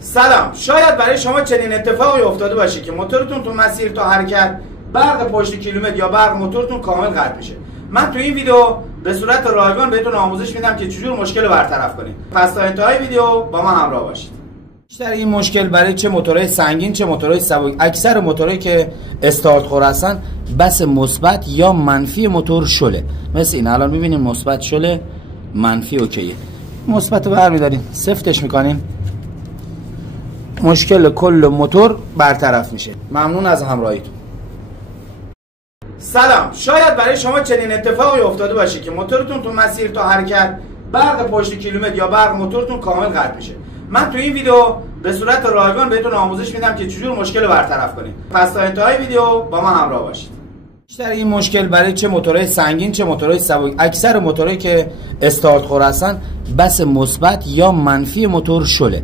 سلام. شاید برای شما چنین اتفاقی افتاده باشه که موتورتون تو مسیر تا حرکت برق پشت کیلومتر یا برق موتورتون کامل قطع میشه. من تو این ویدیو به صورت رایگان بهتون آموزش میدم که چجور مشکل رو برطرف کنید. پس تا انتهای ویدیو با ما همراه باشید. بیشتر این مشکل برای چه موتورهای سنگین چه موتورهای سبک، اکثر موتورهایی که استارت خور هستن بس مثبت یا منفی موتور شله. مثل این الان می‌بینیم مثبت شله، منفی اوکیه. مثبت رو برمی‌داریم، سفتش می‌کنیم، مشکل کل موتور برطرف میشه. ممنون از همراهیتون. سلام. شاید برای شما چنین اتفاقی افتاده باشه که موتورتون تو مسیر تا حرکت برق پشت کیلومتر یا برق موتورتون کامل قطع میشه. من تو این ویدیو به صورت رایگان بهتون آموزش میدم که چجور مشکل رو برطرف کنید. پس تا انتهای ویدیو با ما همراه باشید. بیشتر این مشکل برای چه موتورهای سنگین چه موتورهای سبک، اکثر موتورهایی که استارت خور هستن بس مثبت یا منفی موتور شله.